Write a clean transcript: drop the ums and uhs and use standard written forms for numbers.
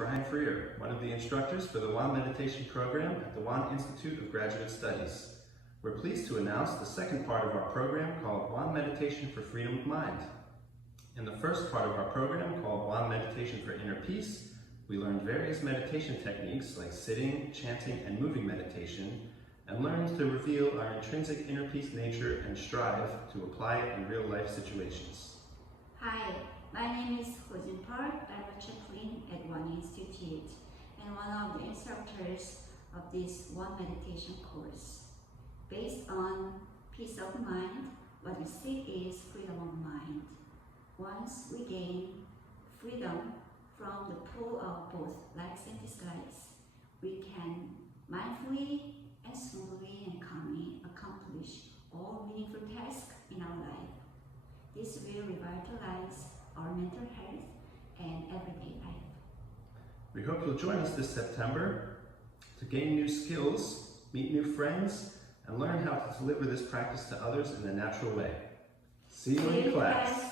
Brian Feer, one of the instructors for the Wan Meditation Program at the Wan Institute of Graduate Studies. We're pleased to announce the second part of our program called Wan Meditation for Freedom of Mind. In the first part of our program called Wan Meditation for Inner Peace, we learned various meditation techniques like sitting, chanting, and moving meditation, and learned to reveal our intrinsic inner peace nature and strive to apply it in real-life situations. Hi, my name is Hojin Park. I'm a chaplain at Wan Institute and one of the instructors of this Wan meditation course. Based on peace of mind, what we seek is freedom of mind. Once we gain freedom from the pull of both likes and dislikes, we can mindfully and smoothly and calmly accomplish all meaningful tasks in our life. This will revitalize our mental health and everyday life. We hope you'll join us this September to gain new skills, meet new friends, and learn how to deliver this practice to others in a natural way. See you in class.